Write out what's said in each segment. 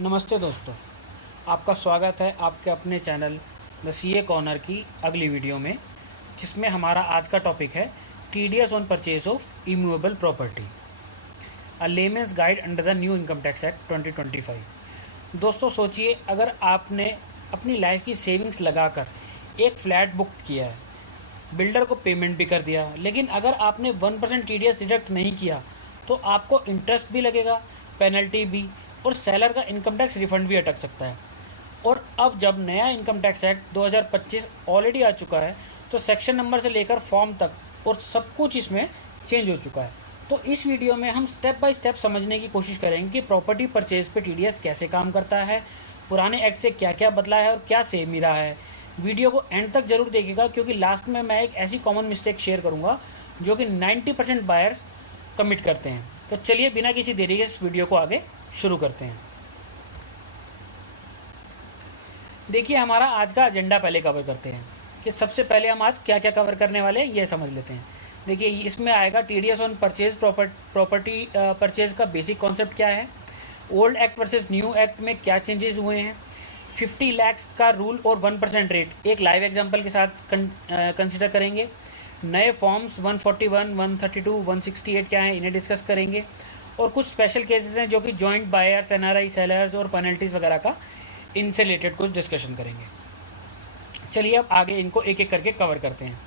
नमस्ते दोस्तों, आपका स्वागत है आपके अपने चैनल द सीए कॉर्नर की अगली वीडियो में, जिसमें हमारा आज का टॉपिक है TDS on purchase of immovable property, a layman's guide under the new income tax act 2025। दोस्तों सोचिए, अगर आपने अपनी लाइफ की सेविंग्स लगाकर एक फ्लैट बुक किया है, बिल्डर को पेमेंट भी कर दिया, लेकिन अगर आपने 1% टीडीएस डिडक्ट नहीं किया तो आपको इंटरेस्ट भी लगेगा, पेनल्टी भी, और सेलर का इनकम टैक्स रिफंड भी अटक सकता है। और अब जब नया इनकम टैक्स एक्ट 2025 ऑलरेडी आ चुका है, तो सेक्शन नंबर से लेकर फॉर्म तक और सब कुछ इसमें चेंज हो चुका है। तो इस वीडियो में हम स्टेप बाय स्टेप समझने की कोशिश करेंगे कि प्रॉपर्टी परचेज पे टीडीएस कैसे काम करता है, पुराने एक्ट से क्या क्या बदला है और क्या सेम ही रहा है। वीडियो को एंड तक जरूर देखिएगा, क्योंकि लास्ट में मैं एक ऐसी कॉमन मिस्टेक शेयर करूँगा जो कि 90% बायर्स कमिट करते हैं। तो चलिए बिना किसी देरी के इस वीडियो को आगे शुरू करते हैं। देखिए, हमारा आज का एजेंडा पहले कवर करते हैं कि सबसे पहले हम आज क्या क्या कवर करने वाले हैं ये समझ लेते हैं। देखिए, इसमें आएगा TDS on purchase property purchase का बेसिक कॉन्सेप्ट क्या है, old act versus new act में क्या चेंजेस हुए हैं, 50 लाख का रूल और 1% रेट एक लाइव एग्जांपल के साथ कंसिडर करेंगे। नए फॉर्म्स 141, 132, 168 क्या हैं इन्हें डिस्कस करेंगे, और कुछ स्पेशल केसेस हैं जो कि जॉइंट बायर्स, एनआरआई सेलर्स और पेनल्टीज वगैरह का, इनसे रिलेटेड कुछ डिस्कशन करेंगे। चलिए अब आगे इनको एक एक करके कवर करते हैं।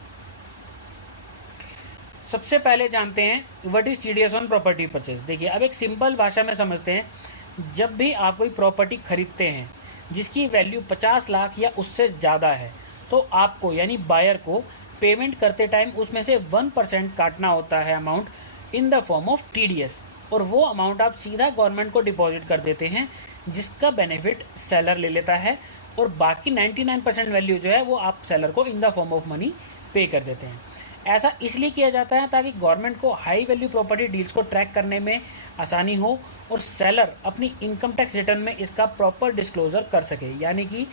सबसे पहले जानते हैं what is TDS on property purchase. देखिए, अब एक सिंपल भाषा में समझते हैं। जब भी आप कोई प्रॉपर्टी खरीदते हैं जिसकी वैल्यू 50 लाख या उससे ज़्यादा है, तो आपको यानी बायर को पेमेंट करते टाइम उसमें से 1% काटना होता है amount in the form of TDS, और वो अमाउंट आप सीधा गवर्नमेंट को डिपॉजिट कर देते हैं, जिसका बेनिफिट सेलर ले लेता है, और बाकी 99% वैल्यू जो है वो आप सेलर को in the form of money पे कर देते हैं। ऐसा इसलिए किया जाता है ताकि गवर्नमेंट को हाई वैल्यू प्रॉपर्टी डील्स को ट्रैक करने में आसानी हो, और सेलर अपनी इनकम टैक्स रिटर्न में इसका प्रॉपर डिस्क्लोजर कर सके, यानी कि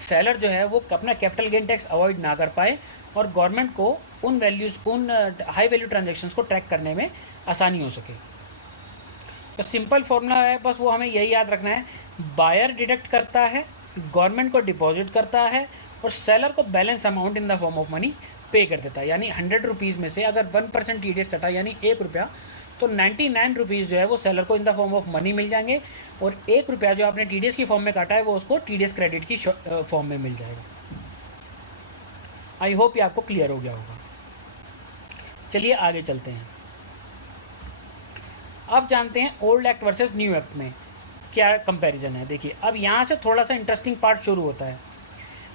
सेलर जो है वो अपना कैपिटल गेन टैक्स अवॉइड ना कर पाए, और गवर्नमेंट को उन हाई वैल्यू ट्रांजेक्शन्स को ट्रैक करने में आसानी हो सके। तो सिंपल फॉर्मूला है, बस वो हमें यही याद रखना है। बायर डिडक्ट करता है, गवर्नमेंट को डिपॉजिट करता है, और सेलर को balance amount in the form of money पे कर देता है। यानी 100 रुपीज़ में से अगर 1% टीडीएस कटा यानी 1 रुपया, तो 99 रुपीज़ जो है वो सेलर को in the form of money मिल जाएंगे, और 1 रुपया जो आपने टीडीएस की फॉर्म में काटा है वो उसको टीडीएस क्रेडिट की फॉर्म में मिल जाएगा। आई होप ये आपको क्लियर हो गया होगा। चलिए आगे चलते हैं। अब जानते हैं old act versus new act में क्या कंपैरिजन है। देखिए, अब यहाँ से थोड़ा सा इंटरेस्टिंग पार्ट शुरू होता है।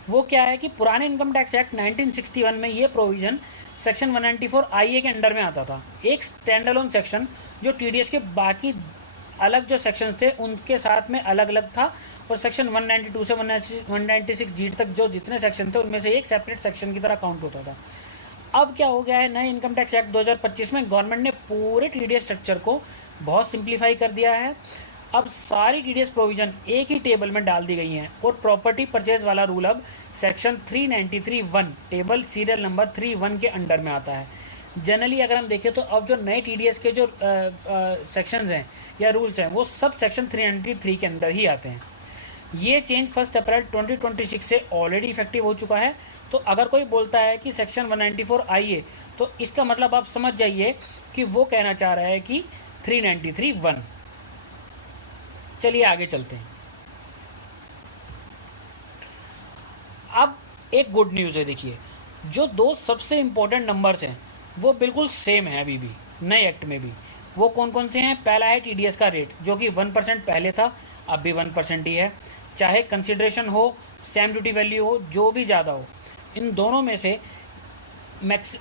वो क्या है कि पुराने इनकम टैक्स एक्ट 1961 में ये प्रोविज़न सेक्शन 194 IA के अंडर में आता था, एक स्टैंड अलोन सेक्शन जो टीडीएस के बाकी अलग जो सेक्शंस थे उनके साथ में अलग अलग था, और सेक्शन 192 से 196 जी तक जो जितने सेक्शन थे उनमें से एक सेपरेट सेक्शन की तरह काउंट होता था। अब क्या हो गया है, नए इनकम टैक्स एक्ट 2025 में गवर्नमेंट ने पूरे टीडीएस स्ट्रक्चर को बहुत सिंप्लीफाई कर दिया है। अब सारी टीडीएस प्रोविजन एक ही टेबल में डाल दी गई हैं, और प्रॉपर्टी परचेज वाला रूल अब सेक्शन 393(1) टेबल सीरियल नंबर 31 के अंडर में आता है। जनरली अगर हम देखें तो अब जो नए टीडीएस के जो सेक्शंस हैं या रूल्स हैं वो सब सेक्शन 393 के अंदर ही आते हैं। ये चेंज 1 अप्रैल 2026 से ऑलरेडी इफेक्टिव हो चुका है। तो अगर कोई बोलता है कि सेक्शन 194 IA, तो इसका मतलब आप समझ जाइए कि वो कहना चाह रहा है कि 393(1). चलिए आगे चलते हैं। अब एक गुड न्यूज़ है। देखिए, जो दो सबसे इम्पोर्टेंट नंबर्स हैं वो बिल्कुल सेम है अभी भी नए एक्ट में भी। वो कौन कौन से हैं? पहला है टीडीएस का रेट, जो कि 1% पहले था, अब भी 1% ही है। चाहे कंसिडरेशन हो, स्टैम्प ड्यूटी वैल्यू हो, जो भी ज़्यादा हो, इन दोनों में से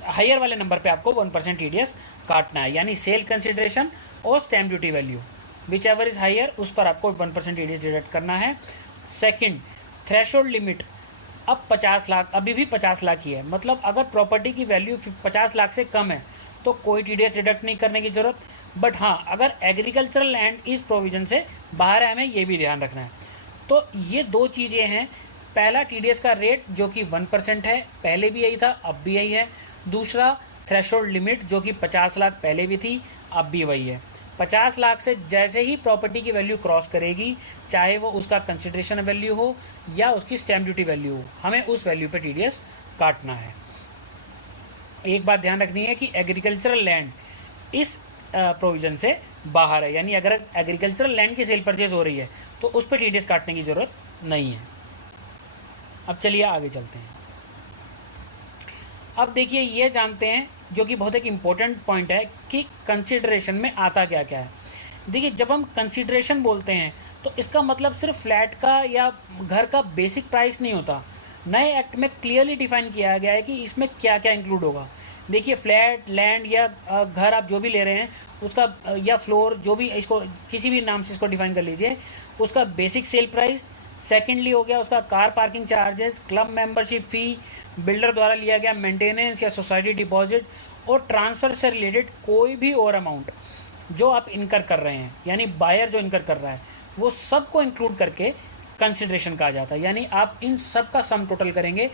हायर वाले नंबर पे आपको 1% टीडीएस काटना है, यानी सेल कंसिडरेशन और stamp duty value whichever is higher, उस पर आपको 1% टीडीएस डिडक्ट करना है। सेकंड, थ्रेशोल्ड लिमिट अब 50 लाख, अभी भी 50 लाख ही है। मतलब अगर प्रॉपर्टी की वैल्यू 50 लाख से कम है तो कोई टीडीएस डिडक्ट नहीं करने की ज़रूरत। बट हाँ, अगर एग्रीकल्चरल लैंड इस प्रोविज़न से बाहर है, हमें ये भी ध्यान रखना है। तो ये दो चीज़ें हैं। पहला, टीडीएस का रेट जो कि 1% है, पहले भी यही था, अब भी यही है। दूसरा, थ्रेशोल्ड लिमिट जो कि 50 लाख पहले भी थी, अब भी वही है। 50 लाख से जैसे ही प्रॉपर्टी की वैल्यू क्रॉस करेगी, चाहे वो उसका कंसिडरेशन वैल्यू हो या उसकी स्टैम्प ड्यूटी वैल्यू हो, हमें उस वैल्यू पे टीडीएस काटना है। एक बात ध्यान रखनी है कि एग्रीकल्चरल लैंड इस प्रोविज़न से बाहर है, यानी अगर एग्रीकल्चरल लैंड की सेल परचेज हो रही है तो उस पर टीडीएस काटने की ज़रूरत नहीं है। अब चलिए आगे चलते हैं। अब देखिए ये जानते हैं, जो कि बहुत एक इम्पोर्टेंट पॉइंट है, कि कंसिडरेशन में आता क्या क्या है। देखिए जब हम कंसिडरेशन बोलते हैं तो इसका मतलब सिर्फ फ्लैट का या घर का बेसिक प्राइस नहीं होता। नए एक्ट में क्लियरली डिफाइन किया गया है कि इसमें क्या क्या इंक्लूड होगा। देखिए फ्लैट, लैंड या घर आप जो भी ले रहे हैं उसका या फ्लोर, जो भी, इसको किसी भी नाम से इसको डिफाइन कर लीजिए, उसका बेसिक सेल प्राइस। सेकेंडली हो गया उसका car parking charges, club membership fee, builder द्वारा लिया गया मेंटेनेंस या सोसाइटी डिपॉजिट, और ट्रांसफ़र से रिलेटेड कोई भी और अमाउंट जो आप इनकर कर रहे हैं, यानी बायर जो इनकर कर रहा है, वो सब को इंक्लूड करके कंसिडरेशन कहा जाता है। यानी आप इन सब का सम टोटल करेंगे,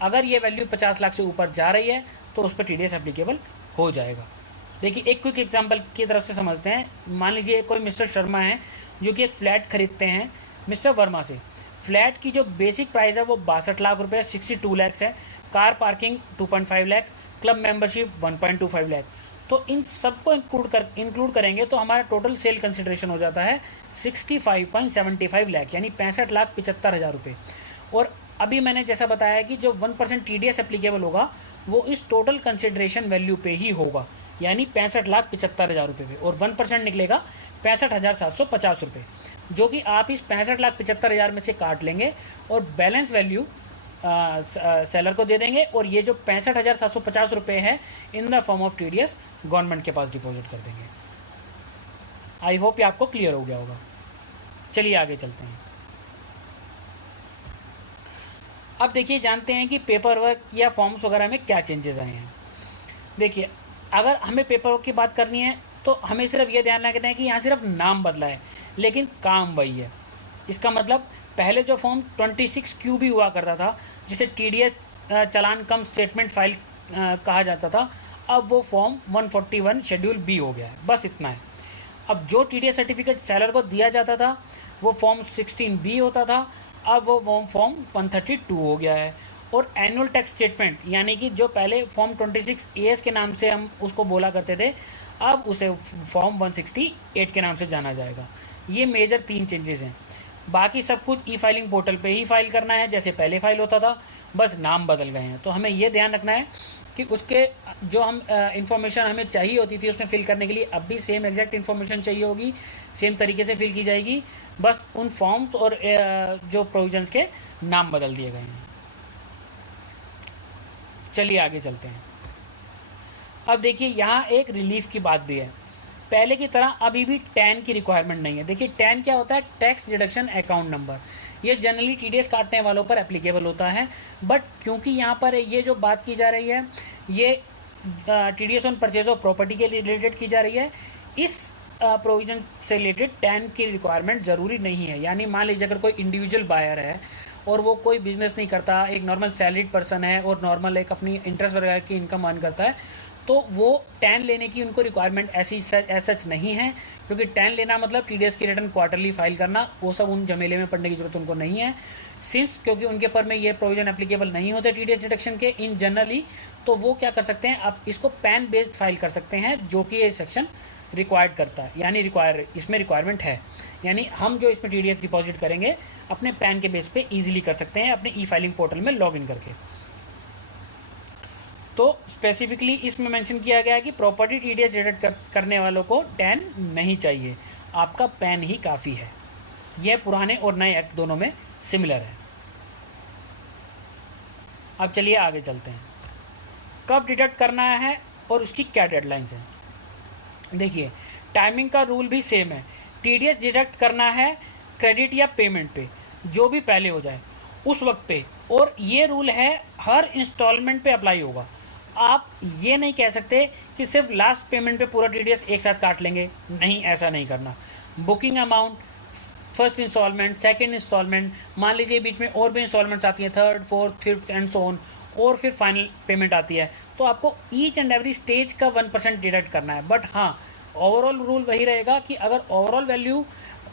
अगर ये वैल्यू 50 लाख से ऊपर जा रही है तो उस पर टीडीएस एप्लीकेबल हो जाएगा। देखिए एक क्विक एग्जांपल की तरफ से समझते हैं। मान लीजिए कोई मिस्टर शर्मा है जो कि एक फ़्लैट खरीदते हैं मिस्टर वर्मा से। फ्लैट की जो बेसिक प्राइस है वो 62 लाख रुपये, 62 लैक्स है। Car parking 2.5 lakh, club membership 1.25 lakh. तो इन सबको इंक्लूड करेंगे तो हमारा टोटल सेल कंसिडरेशन हो जाता है 65.75 लाख, यानी 65,75,000 रुपये। और अभी मैंने जैसा बताया कि जो 1% टीडीएस एप्लीकेबल होगा वो इस टोटल कंसिडरेशन वैल्यू पे ही होगा, यानी 65,75,000 रुपये पे, और 1% निकलेगा 65,750 रुपये, जो कि आप इस 65,75,000 में से काट लेंगे और बैलेंस वैल्यू सेलर को दे देंगे, और ये जो 65,750 रुपये है इन the form of TDS government के पास डिपॉजिट कर देंगे। आई होप ये आपको क्लियर हो गया होगा। चलिए आगे चलते हैं। अब देखिए जानते हैं कि पेपर वर्क या फॉर्म्स वगैरह में क्या चेंजेस आए हैं। देखिए अगर हमें पेपर वर्क की बात करनी है तो हमें सिर्फ ये ध्यान रखना है कि यहाँ सिर्फ नाम बदला है लेकिन काम वही है। इसका मतलब पहले जो फॉर्म 26Q भी हुआ करता था, जिसे टीडीएस चालान कम स्टेटमेंट फाइल कहा जाता था, अब वो फॉर्म 141 शेड्यूल बी हो गया है। बस इतना है। अब जो टीडीएस सर्टिफिकेट सेलर को दिया जाता था वो फॉर्म 16B होता था, अब वो फॉर्म 132 हो गया है। और एनुअल टैक्स स्टेटमेंट, यानी कि जो पहले फॉर्म 26AS के नाम से हम उसको बोला करते थे, अब उसे फॉर्म 168 के नाम से जाना जाएगा। ये मेजर 3 चेंजेस हैं। बाकी सब कुछ ई फाइलिंग पोर्टल पे ही फाइल करना है जैसे पहले फाइल होता था, बस नाम बदल गए हैं। तो हमें ये ध्यान रखना है कि उसके जो हम इन्फॉर्मेशन हमें चाहिए होती थी उसमें फिल करने के लिए अब भी सेम एग्जैक्ट इन्फॉर्मेशन चाहिए होगी, सेम तरीके से फिल की जाएगी, बस उन फॉर्म्स और जो प्रोविजंस के नाम बदल दिए गए हैं। चलिए आगे चलते हैं। अब देखिए यहाँ एक रिलीफ की बात भी है। पहले की तरह अभी भी टैन की रिक्वायरमेंट नहीं है। देखिए टैन क्या होता है? Tax deduction account number. ये जनरली टीडीएस काटने वालों पर एप्लीकेबल होता है, बट क्योंकि यहाँ पर ये जो बात की जा रही है ये TDS on purchase of property के रिलेटेड की जा रही है, इस प्रोविजन से रिलेटेड टैन की रिक्वायरमेंट ज़रूरी नहीं है। यानी मान लीजिए अगर कोई इंडिविजुअल बायर है और वो कोई बिजनेस नहीं करता, एक नॉर्मल सैलरीड पर्सन है और नॉर्मल एक अपनी इंटरेस्ट वगैरह की इनकम अर्न करता है, तो वो टैन लेने की उनको रिक्वायरमेंट ऐसी सच नहीं है, क्योंकि टैन लेना मतलब टीडीएस की रिटर्न क्वार्टरली फाइल करना, वो सब उन झमेले में पड़ने की जरूरत उनको नहीं है। सिंस क्योंकि उनके पर में ये प्रोविजन एप्लीकेबल नहीं होते टीडीएस डिडक्शन के इन जनरली, तो वो क्या कर सकते हैं, आप इसको पैन बेस्ड फाइल कर सकते हैं, जो कि ये सेक्शन रिक्वायर्ड करता है। यानी इसमें रिक्वायरमेंट है, यानी हम जो इसमें टीडीएस डिपॉजिट करेंगे अपने पैन के बेस पे इजीली कर सकते हैं अपने ई फाइलिंग पोर्टल में लॉगिन करके। तो स्पेसिफिकली इसमें मेंशन किया गया है कि प्रॉपर्टी टीडीएस डिडक्ट करने वालों को टैन नहीं चाहिए, आपका पैन ही काफ़ी है। यह पुराने और नए एक्ट दोनों में सिमिलर है। अब चलिए आगे चलते हैं, कब डिडक्ट करना है और उसकी क्या डेडलाइंस हैं। देखिए टाइमिंग का रूल भी सेम है। टीडीएस डिडक्ट करना है क्रेडिट या पेमेंट पे, जो भी पहले हो जाए उस वक्त पे, और ये रूल है हर इंस्टॉलमेंट पे अप्लाई होगा। आप ये नहीं कह सकते कि सिर्फ लास्ट पेमेंट पे पूरा टीडीएस एक साथ काट लेंगे, नहीं, ऐसा नहीं करना। Booking amount, first instalment, second instalment, मान लीजिए बीच में और भी इंस्टॉलमेंट्स आती हैं, third, fourth, fifth and so on, और फिर फाइनल पेमेंट आती है, तो आपको ईच एंड एवरी स्टेज का 1% डिडक्ट करना है। बट हाँ, ओवरऑल रूल वही रहेगा कि अगर ओवरऑल वैल्यू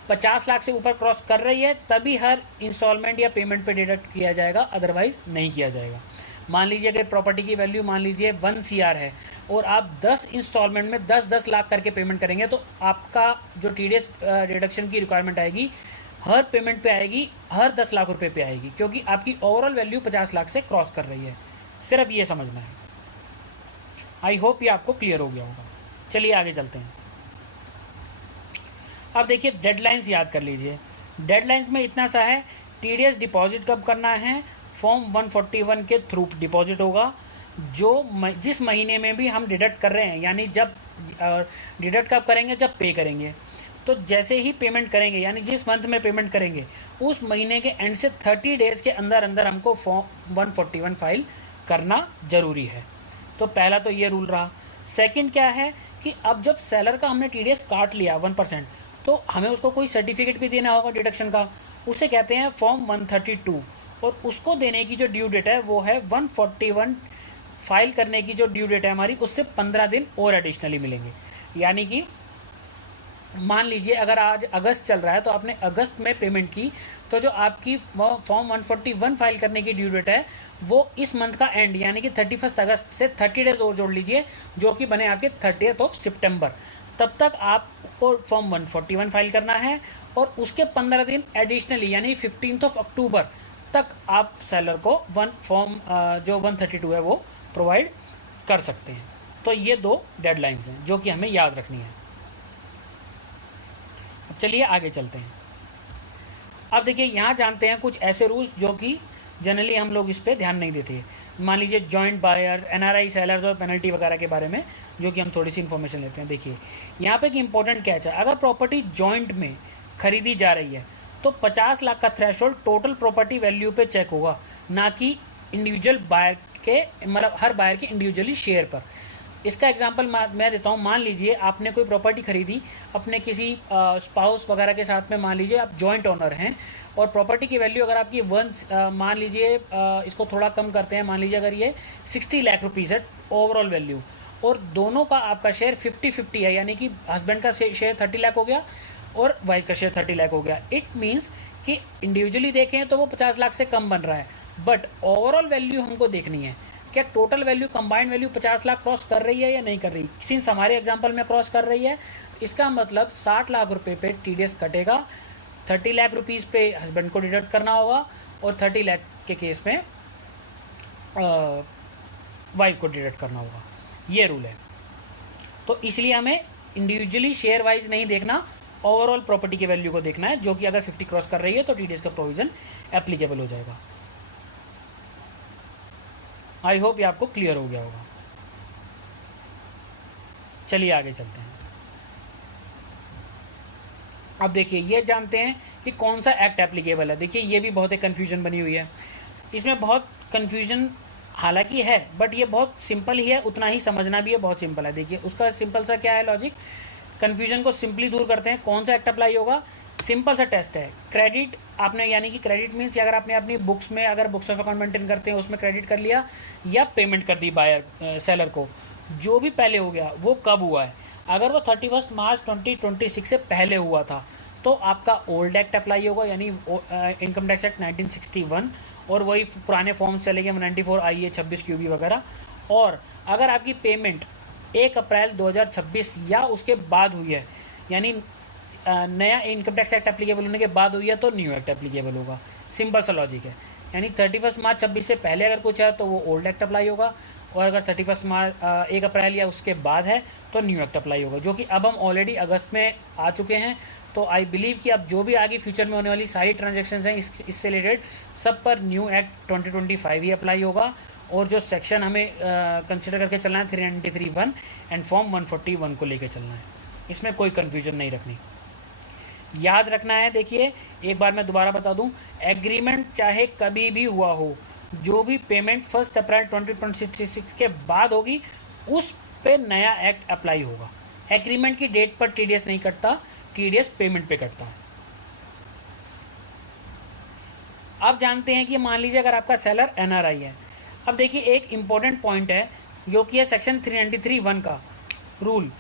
50 लाख से ऊपर क्रॉस कर रही है तभी हर इंस्टॉलमेंट या पेमेंट पे डिडक्ट किया जाएगा, अदरवाइज नहीं किया जाएगा। मान लीजिए अगर प्रॉपर्टी की वैल्यू मान लीजिए 1 CR है और आप 10 इंस्टॉलमेंट में 10-10 लाख करके पेमेंट करेंगे तो आपका जो TDS डिडक्शन की रिक्वायरमेंट आएगी हर पेमेंट पे आएगी, हर 10 लाख रुपए पे आएगी, क्योंकि आपकी ओवरऑल वैल्यू 50 लाख से क्रॉस कर रही है। सिर्फ ये समझना है। आई होप ये आपको क्लियर हो गया होगा। चलिए आगे चलते हैं। अब देखिए डेडलाइंस याद कर लीजिए। डेडलाइंस में इतना सा है, TDS डिपॉजिट कब करना है, फॉर्म 141 के थ्रू डिपॉजिट होगा। जिस महीने में भी हम डिडक्ट कर रहे हैं, यानी जब डिडक्ट कब करेंगे, जब पे करेंगे, तो जैसे ही पेमेंट करेंगे यानी जिस मंथ में पेमेंट करेंगे उस महीने के एंड से 30 डेज़ के अंदर अंदर हमको फॉर्म 141 फाइल करना ज़रूरी है। तो पहला तो ये रूल रहा। सेकंड क्या है कि अब जब सेलर का हमने TDS काट लिया 1%, तो हमें उसको कोई सर्टिफिकेट भी देना होगा डिडक्शन का, उसे कहते हैं फॉर्म 132, और उसको देने की जो ड्यू डेट है वो है 141 फाइल करने की जो ड्यू डेट है हमारी, उससे 15 दिन और एडिशनली मिलेंगे। यानी कि मान लीजिए अगर आज अगस्त चल रहा है तो आपने अगस्त में पेमेंट की, तो जो आपकी फॉर्म 141 फाइल करने की ड्यू डेट है वो इस मंथ का एंड यानी कि 31 अगस्त से 30 डेज और जोड़ लीजिए, जो कि बने आपके 30 सितंबर। तब तक आपको फॉर्म 141 फाइल करना है और उसके 15 दिन एडिशनली यानी 15 अक्टूबर तक आप सेलर को फॉर्म जो 132 है वो प्रोवाइड कर सकते हैं। तो ये 2 डेडलाइंस हैं जो कि हमें याद रखनी है। अब चलिए आगे चलते हैं। अब देखिए यहाँ जानते हैं कुछ ऐसे रूल्स जो कि जनरली हम लोग इस पर ध्यान नहीं देते। मान लीजिए जॉइंट बायर्स, NRI सेलर्स और पेनल्टी वगैरह के बारे में जो कि हम थोड़ी सी इन्फॉर्मेशन लेते हैं। देखिए यहाँ पे एक इंपॉर्टेंट कैच है, अगर प्रॉपर्टी जॉइंट में खरीदी जा रही है तो 50 लाख का थ्रेशोल्ड टोटल प्रॉपर्टी वैल्यू पे चेक होगा, ना कि इंडिविजुअल बायर के, मतलब हर बायर के इंडिविजुअली शेयर पर। इसका एग्जांपल मैं देता हूँ। मान लीजिए आपने कोई प्रॉपर्टी खरीदी अपने किसी स्पाउस वगैरह के साथ में, मान लीजिए आप जॉइंट ओनर हैं, और प्रॉपर्टी की वैल्यू अगर आपकी मान लीजिए इसको थोड़ा कम करते हैं, मान लीजिए अगर ये 60 लाख रुपीज़ है ओवरऑल वैल्यू, और दोनों का आपका शेयर 50-50 है, यानी कि हस्बैंड का शेयर 30 लाख हो गया और वाइफ का शेयर 30 लाख हो गया। इट मीन्स कि इंडिविजुअली देखें तो वो 50 लाख से कम बन रहा है, बट ओवरऑल वैल्यू हमको देखनी है, क्या total value combined value 50 lakh cross कर रही है या नहीं कर रही। सिंस हमारे एग्जांपल में क्रॉस कर रही है, इसका मतलब 60 लाख रुपए पे TDS कटेगा, 30 लाख रुपीज़ पे हस्बैंड को डिडक्ट करना होगा और 30 लाख के केस में वाइफ को डिडक्ट करना होगा। ये रूल है। तो इसलिए हमें इंडिविजुअली शेयर वाइज नहीं देखना, ओवरऑल प्रॉपर्टी की वैल्यू को देखना है, जो कि अगर 50 क्रॉस कर रही है तो TDS का प्रोविज़न एप्लीकेबल हो जाएगा। आई होप ये आपको क्लियर हो गया होगा। चलिए आगे चलते हैं। अब देखिए ये जानते हैं कि कौन सा एक्ट एप्लीकेबल है। देखिए ये भी बहुत एक कन्फ्यूजन बनी हुई है, इसमें बहुत कन्फ्यूजन हालांकि है, बट ये बहुत सिंपल ही है, उतना ही समझना भी है, बहुत सिंपल है। देखिए उसका सिंपल सा क्या है लॉजिक, कन्फ्यूजन को सिंपली दूर करते हैं। कौन सा एक्ट अप्लाई होगा, सिंपल सा टेस्ट है। क्रेडिट आपने, यानी कि क्रेडिट मीन्स अगर आपने अपनी बुक्स में, अगर बुक्स ऑफ अकाउंट मेंटेन करते हैं उसमें क्रेडिट कर लिया या पेमेंट कर दी बायर सेलर को, जो भी पहले हो गया वो कब हुआ है। अगर वो 31 मार्च 2026 से पहले हुआ था तो आपका ओल्ड एक्ट अप्लाई होगा, यानी इनकम टैक्स एक्ट 1961, और वही पुराने फॉर्म्स चलेंगे 194 IA 26 QB वगैरह। और अगर आपकी पेमेंट 1 अप्रैल 2026 या उसके बाद हुई है, यानी नया इनकम टैक्स एक्ट एप्लीकेबल होने के बाद हुई है, तो न्यू एक्ट एप्लीकेबल होगा। सिंपल सा लॉजिक है। यानी 31 मार्च 26 से पहले अगर कुछ है तो वो ओल्ड एक्ट अप्लाई होगा, और अगर 1 अप्रैल या उसके बाद है तो न्यू एक्ट अप्लाई होगा, जो कि अब हम ऑलरेडी अगस्त में आ चुके हैं। तो आई बिलीव कि अब जो भी आगे फ्यूचर में होने वाली सारी ट्रांजेक्शन्स हैं इससे रिलेटेड, सब पर न्यू एक्ट 2025 ही अप्लाई होगा। और जो सेक्शन हमें कंसिडर करके चलना है 393(1) एंड फॉर्म 141 को लेके चलना है, इसमें कोई कन्फ्यूजन नहीं रखनी, याद रखना है। देखिए एक बार मैं दोबारा बता दूं, एग्रीमेंट चाहे कभी भी हुआ हो, जो भी पेमेंट 1 अप्रैल 2026 के बाद होगी उस पे नया एक्ट अप्लाई होगा। एग्रीमेंट की डेट पर TDS नहीं कटता, TDS पेमेंट पे कटता है। अब जानते हैं कि मान लीजिए अगर आपका सेलर NRI है। अब देखिए एक इम्पॉर्टेंट पॉइंट है जो कि है सेक्शन 393(1) का रूल।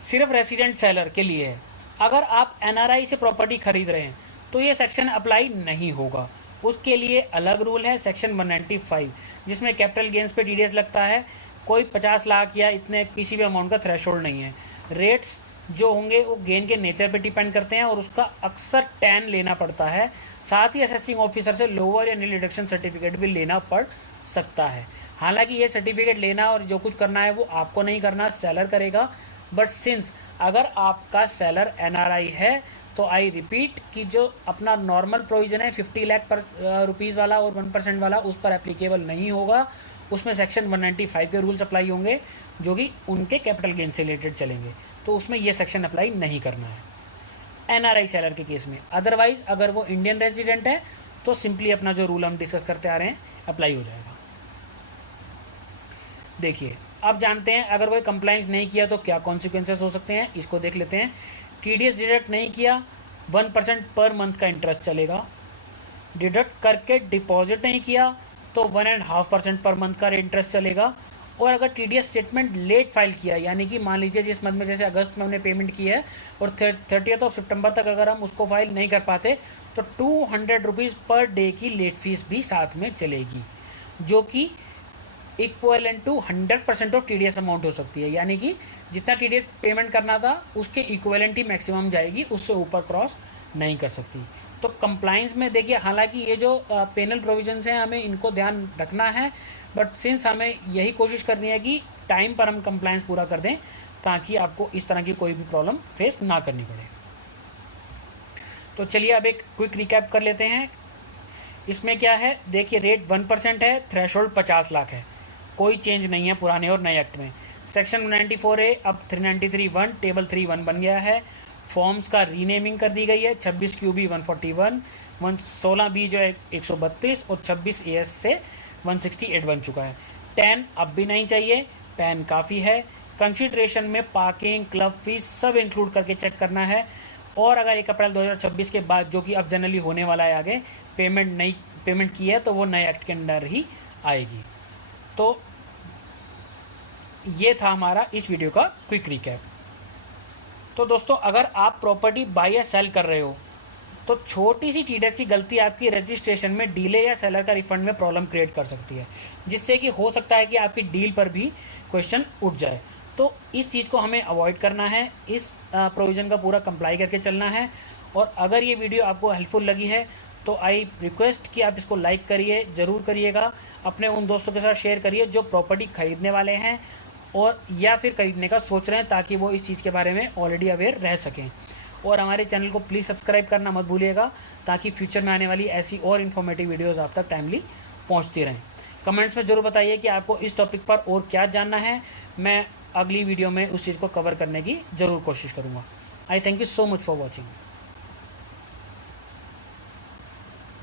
सिर्फ रेसिडेंट सेलर के लिए है। अगर आप एनआरआई से प्रॉपर्टी खरीद रहे हैं तो ये सेक्शन अप्लाई नहीं होगा, उसके लिए अलग रूल है सेक्शन 195, जिसमें कैपिटल गेंस पे टीडीएस लगता है। कोई 50 लाख या इतने किसी भी अमाउंट का थ्रेशोल्ड नहीं है। रेट्स जो होंगे वो गेन के नेचर पे डिपेंड करते हैं और उसका अक्सर टैन लेना पड़ता है। साथ ही असेसिंग ऑफिसर से लोअर या नील डिडक्शन सर्टिफिकेट भी लेना पड़ सकता है। हालांकि ये सर्टिफिकेट लेना और जो कुछ करना है वो आपको नहीं करना, सेलर करेगा। बट सिंस अगर आपका सेलर एनआरआई है तो आई रिपीट कि जो अपना नॉर्मल प्रोविज़न है 50 लाख पर रुपीज़ वाला और 1% वाला उस पर एप्लीकेबल नहीं होगा। उसमें सेक्शन 195 के रूल्स अप्लाई होंगे जो कि उनके कैपिटल गेन से रिलेटेड चलेंगे, तो उसमें ये सेक्शन अप्लाई नहीं करना है एनआरआई सेलर के केस में। अदरवाइज अगर वो इंडियन रेजिडेंट है तो सिंपली अपना जो रूल हम डिस्कस करते आ रहे हैं अप्लाई हो जाएगा। देखिए अब जानते हैं अगर वो कंप्लाइंस नहीं किया तो क्या कॉन्सिक्वेंसेस हो सकते हैं, इसको देख लेते हैं। टीडीएस डिडक्ट नहीं किया 1% पर मंथ का इंटरेस्ट चलेगा। डिडक्ट करके डिपॉजिट नहीं किया तो 1.5% पर मंथ का इंटरेस्ट चलेगा। और अगर टीडीएस स्टेटमेंट लेट फाइल किया, यानी कि मान लीजिए जिस मंथ में जैसे अगस्त में हमने पेमेंट की है और 30 सितंबर तक अगर हम उसको फाइल नहीं कर पाते तो 200 रुपीज़ पर डे की लेट फीस भी साथ में चलेगी, जो कि equivalent to 100% of TDS amount हो सकती है। यानी कि जितना टीडीएस पेमेंट करना था उसके इक्वलेंट ही मैक्सिमम जाएगी, उससे ऊपर क्रॉस नहीं कर सकती। तो कंप्लाइंस में देखिए हालांकि ये जो पेनल प्रोविजंस हैं हमें इनको ध्यान रखना है, बट सिंस हमें यही कोशिश करनी है कि टाइम पर हम कंप्लाइंस पूरा कर दें ताकि आपको इस तरह की कोई भी प्रॉब्लम फेस ना करनी पड़े। तो चलिए अब एक क्विक रिकैप कर लेते हैं। इसमें क्या है, देखिए रेट 1% है, थ्रेशोल्ड 50 लाख है, कोई चेंज नहीं है पुराने और नए एक्ट में। सेक्शन 194A अब 393(1) टेबल 3(1) बन गया है। फॉर्म्स का रीनेमिंग कर दी गई है, 26 QB 141, 16B जो है 132 और 26 AS से 168 बन चुका है। 10 अब भी नहीं चाहिए, पैन काफ़ी है। कंसिडरेशन में पार्किंग, क्लब फीस सब इंक्लूड करके चेक करना है। और अगर 1 अप्रैल 2026 के बाद, जो कि अब जनरली होने वाला है आगे, पेमेंट की है तो वो नए एक्ट के अंडर ही आएगी। तो ये था हमारा इस वीडियो का क्विक रिकैप। तो दोस्तों अगर आप प्रॉपर्टी बाय या सेल कर रहे हो तो छोटी सी टीडीएस की गलती आपकी रजिस्ट्रेशन में डिले या सेलर का रिफंड में प्रॉब्लम क्रिएट कर सकती है, जिससे कि हो सकता है कि आपकी डील पर भी क्वेश्चन उठ जाए। तो इस चीज़ को हमें अवॉइड करना है, इस प्रोविज़न का पूरा कंप्लाई करके चलना है। और अगर ये वीडियो आपको हेल्पफुल लगी है तो आई रिक्वेस्ट कि आप इसको लाइक करिए, ज़रूर करिएगा। अपने उन दोस्तों के साथ शेयर करिए जो प्रॉपर्टी खरीदने वाले हैं और या फिर खरीदने का सोच रहे हैं, ताकि वो इस चीज़ के बारे में ऑलरेडी अवेयर रह सकें। और हमारे चैनल को प्लीज़ सब्सक्राइब करना मत भूलिएगा, ताकि फ्यूचर में आने वाली ऐसी और इन्फॉर्मेटिव वीडियोज़ आप तक टाइमली पहुँचती रहें। कमेंट्स में ज़रूर बताइए कि आपको इस टॉपिक पर और क्या जानना है, मैं अगली वीडियो में उस चीज़ को कवर करने की ज़रूर कोशिश करूँगा। आई thank you so much for watching.